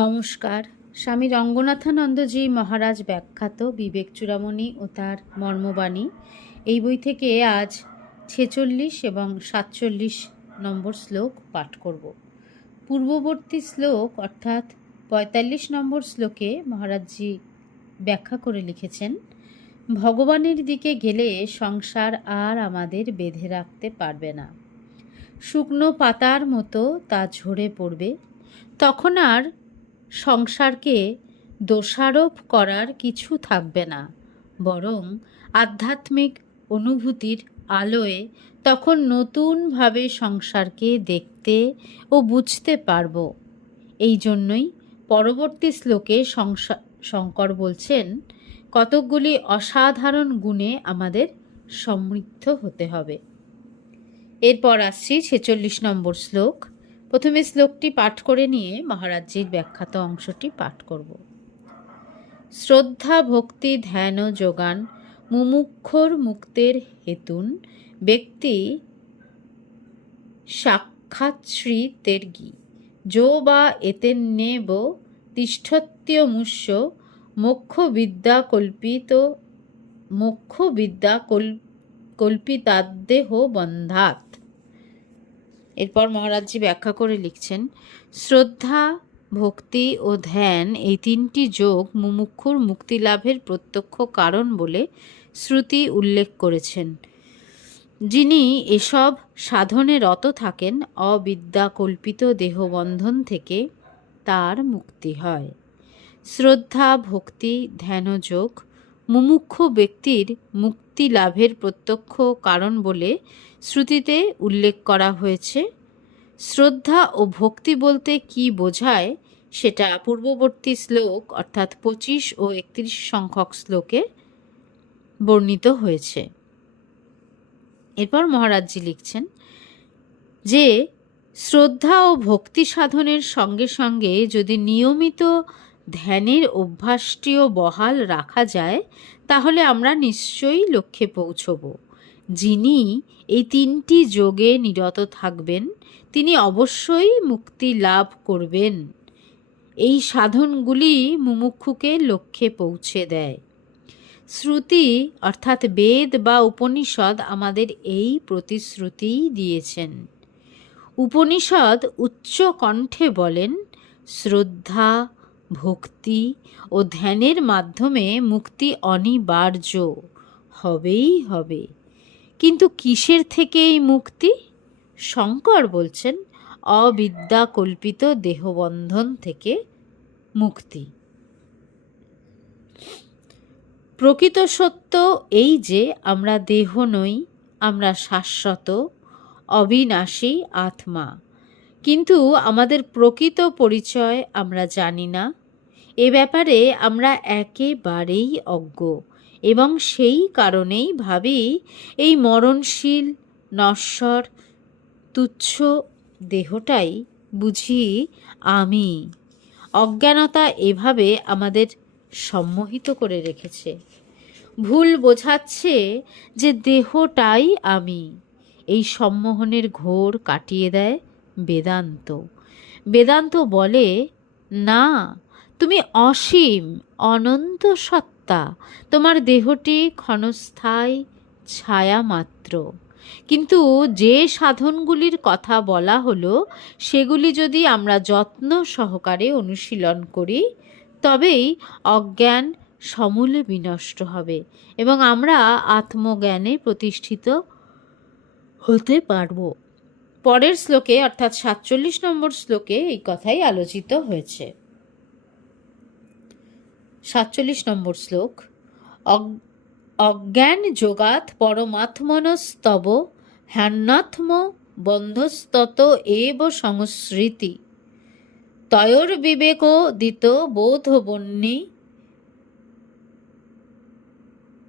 নমস্কার। স্বামী রঙ্গনাথানন্দজি মহারাজ ব্যাখ্যাত বিবেক চূড়ামণি ও তার মর্মবাণী। এই বই থেকে আজ ছেচল্লিশ এবং সাতচল্লিশ নম্বর শ্লোক পাঠ করব। পূর্ববর্তী শ্লোক অর্থাৎ পঁয়তাল্লিশ নম্বর শ্লোকে মহারাজজি ব্যাখ্যা করে লিখেছেন, ভগবানের দিকে গেলে সংসার আর আমাদের বেঁধে রাখতে পারবে না। শুকনো পাতার মতো তা ঝরে পড়বে। তখন আর সংসারকে দোষারোপ করার কিছু থাকবে না, বরং আধ্যাত্মিক অনুভূতির আলোয় তখন নতুনভাবে সংসারকে দেখতে ও বুঝতে পারব। এই জন্যই পরবর্তী শ্লোকে শঙ্কর বলছেন, কতকগুলি অসাধারণ গুণে আমাদের সমৃদ্ধ হতে হবে। এরপর আসছি ছেচল্লিশ নম্বর শ্লোক। প্রথমে শ্লোকটি পাঠ করে নিয়ে মহারাজজির ব্যাখ্যাত অংশটি পাঠ করব। শ্রদ্ধা ভক্তি ধ্যান যোগান মুমুক্ষর মুক্তের হেতুন ব্যক্তি সাক্ষাৎ শ্রী যো বা এতেন নেব তিষ্ঠত্যমুষ্য মোক্ষ বিদ্যা কল্পিত মোক্ষ বিদ্যা কল কল্পিতাদ্দেহ বন্ধাত এরপর মহারাজজি ব্যাখ্যা করে লিখছেন, শ্রদ্ধা, ভক্তি ও ধ্যান এই তিনটি যোগ মুমুক্ষুর মুক্তি লাভের প্রত্যক্ষ কারণ বলে শ্রুতি উল্লেখ করেছেন। যিনি এসব সাধনে রত থাকেন অবিদ্যা কল্পিত দেহবন্ধন থেকে তার মুক্তি হয়। শ্রদ্ধা, ভক্তি, ধ্যানযোগ মুমুক্ষু ব্যক্তির মুক্তি লাভের প্রত্যক্ষ কারণ বলে শ্রুতিতে উল্লেখ করা হয়েছে। শ্রদ্ধা ও ভক্তি বলতে কি বোঝায় সেটা পূর্ববর্তী শ্লোক, অর্থাৎ পঁচিশ ও একত্রিশ সংখ্যক শ্লোকে বর্ণিত হয়েছে। এরপর মহারাজজি লিখছেন, যে শ্রদ্ধা ও ভক্তি সাধনের সঙ্গে সঙ্গে যদি নিয়মিত ধ্যানের অভ্যাসটিও বহাল রাখা যায়, তাহলে আমরা নিশ্চয়ই লক্ষ্যে পৌঁছব। যিনি এই তিনটি যোগে নিরত থাকবেন, তিনি অবশ্যই মুক্তি লাভ করবেন। এই সাধনগুলি মুমুক্ষুকে লক্ষ্যে পৌঁছে দেয়। শ্রুতি, অর্থাৎ বেদ বা উপনিষদ আমাদের এই প্রতিশ্রুতিই দিয়েছেন। উপনিষদ উচ্চ কণ্ঠে বলেন, শ্রদ্ধা ভক্তি ও ধ্যানের মাধ্যমে মুক্তি অনিবার্য। হবেই হবে। কিন্তু কিসের থেকে এই মুক্তি? শঙ্কর বলছেন অবিদ্যা কল্পিত দেহবন্ধন থেকে মুক্তি। প্রকৃত সত্য এই যে, আমরা দেহ নই, আমরা শাশ্বত, অবিনাশী আত্মা। কিন্তু আমাদের প্রকৃত পরিচয় আমরা জানি না। এ ব্যাপারে আমরা একেবারেই অজ্ঞ এবং সেই কারণেই ভাবি এই মরণশীল, নশ্বর, তুচ্ছ দেহটাই বুঝি আমি। অজ্ঞানতা এভাবে আমাদের সম্মোহিত করে রেখেছে। ভুল বোঝাচ্ছে যে দেহটাই আমি। এই সম্মোহনের ঘোর কাটিয়ে দেয় বেদান্ত। বেদান্ত বলে, না, তুমি অসীম, অনন্ত সত্তা। তোমার দেহটি ক্ষণস্থায়ী ছায়া মাত্র কিন্তু যে সাধনগুলির কথা বলা হলো, সেগুলি যদি আমরা যত্ন সহকারে অনুশীলন করি, তবেই অজ্ঞান সমূলে বিনষ্ট হবে এবং আমরা আত্মজ্ঞানে প্রতিষ্ঠিত হতে পারব। পরের শ্লোকে, অর্থাৎ সাতচল্লিশ নম্বর শ্লোকে এই কথাই আলোচিত হয়েছে। সাতচল্লিশ নম্বর শ্লোক অজ্ঞান যোগাত পরমাত্মনস্তব, হ্যান্নাত্ম বন্ধস্তত এব সংস্মৃতি তয়োর বিবেক দিত বোধবন্যী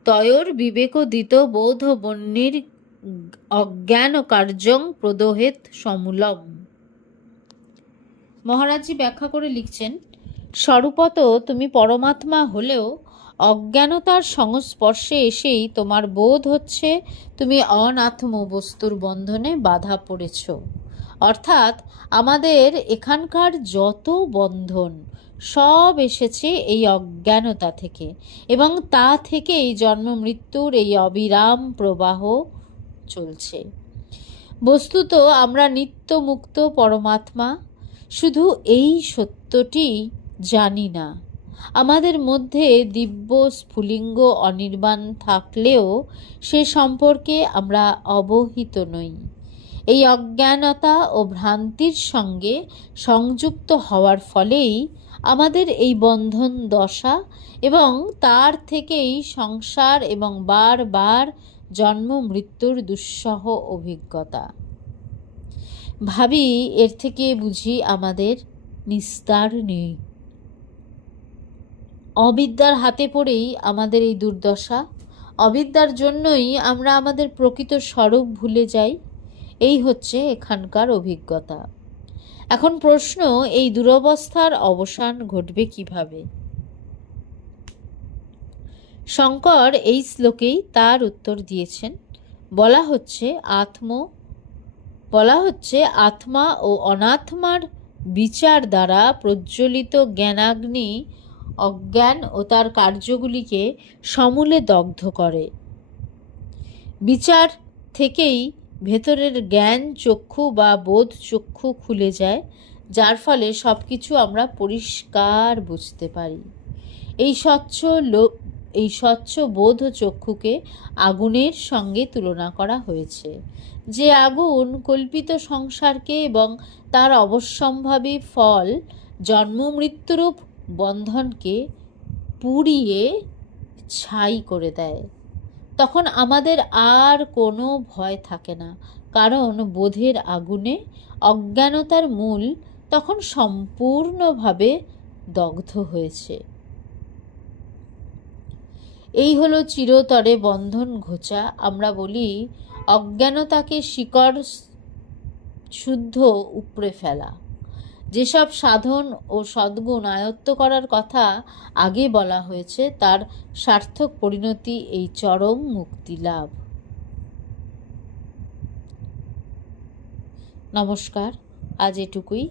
তয়োর বিবেক দিত বোধবন্যীর অজ্ঞান কার্যং প্রদোহেত সমূলম। মহারাজজি ব্যাখ্যা করে লিখছেন, স্বরূপত তুমি পরমাত্মা হলেও অজ্ঞানতার সংস্পর্শে এসেই তোমার বোধ হচ্ছে তুমি অনাত্ম বস্তুর বন্ধনে বাধা পড়েছ। অর্থাৎ আমাদের এখানকার যত বন্ধন, সব এসেছে এই অজ্ঞানতা থেকে এবং তা থেকেই জন্ম মৃত্যুর এই অবিরাম প্রবাহ চলছে। বস্তুত আমরা নিত্য মুক্ত পরমাত্মা, শুধু এই সত্যটি জানি না। আমাদের মধ্যে দিব্য স্ফুলিঙ্গ অনির্বাণ থাকলেও সে সম্পর্কে আমরা অবহিত নই। এই অজ্ঞানতা ও ভ্রান্তির সঙ্গে সংযুক্ত হওয়ার ফলেই আমাদের এই বন্ধন দশা এবং তার থেকেই সংসার এবং বারবার জন্ম, মৃত্যুর দুঃসহ অভিজ্ঞতা। ভাবি, এর থেকে বুঝি আমাদের নিস্তার নেই। অবিদ্যার হাতে পড়েই আমাদের এই দুর্দশা। অবিদ্যার জন্যই আমরা আমাদের প্রকৃত স্বরূপ ভুলে যাই। এই হচ্ছে এখানকার অভিজ্ঞতা। এখন প্রশ্ন, এই দুরবস্থার অবসান ঘটবে কীভাবে? শঙ্কর এই শ্লোকেই তার উত্তর দিয়েছেন। বলা হচ্ছে, আত্ম, বলা হচ্ছে, আত্মা ও অনাত্মার বিচার দ্বারা প্রজ্বলিত জ্ঞানাগ্নি অজ্ঞান ও তার কার্যগুলিকে সমূলে দগ্ধ করে। বিচার থেকেই ভেতরের জ্ঞান চক্ষু বা বোধ চক্ষু খুলে যায়, যার ফলে সব কিছু আমরা পরিষ্কার বুঝতে পারি। এই স্বচ্ছ এই স্বচ্ছ বোধ চক্ষুকে আগুনের সঙ্গে তুলনা করা হয়েছে। যে আগুন কল্পিত সংসারকে এবং তার অবশ্যম্ভাবী ফল, জন্ম, মৃত্যুরূপ বন্ধনকে পুড়িয়ে ছাই করে দেয়। তখন আমাদের আর কোনো ভয় থাকে না, কারণ বোধের আগুনে অজ্ঞানতার মূল তখন সম্পূর্ণভাবে দগ্ধ হয়েছে। এই হলো চিরতরে বন্ধন ঘোচা। আমরা বলি, অজ্ঞানতাকে শিকড় শুদ্ধ উপড়ে ফেলা। যেসব সাধন ও সদ্গুণ আয়ত্ত করার কথা আগে বলা হয়েছে, তার সার্থক পরিণতি এই চরম মুক্তি লাভ। নমস্কার, আজ এটুকুই।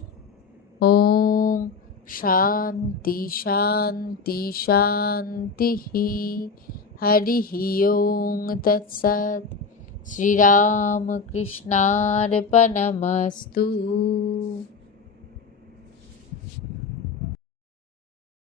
ওম শান্তি শান্তি শান্তি হরি ওং তৎসৎ। শ্রীরামকৃষ্ণার্পণমস্তু।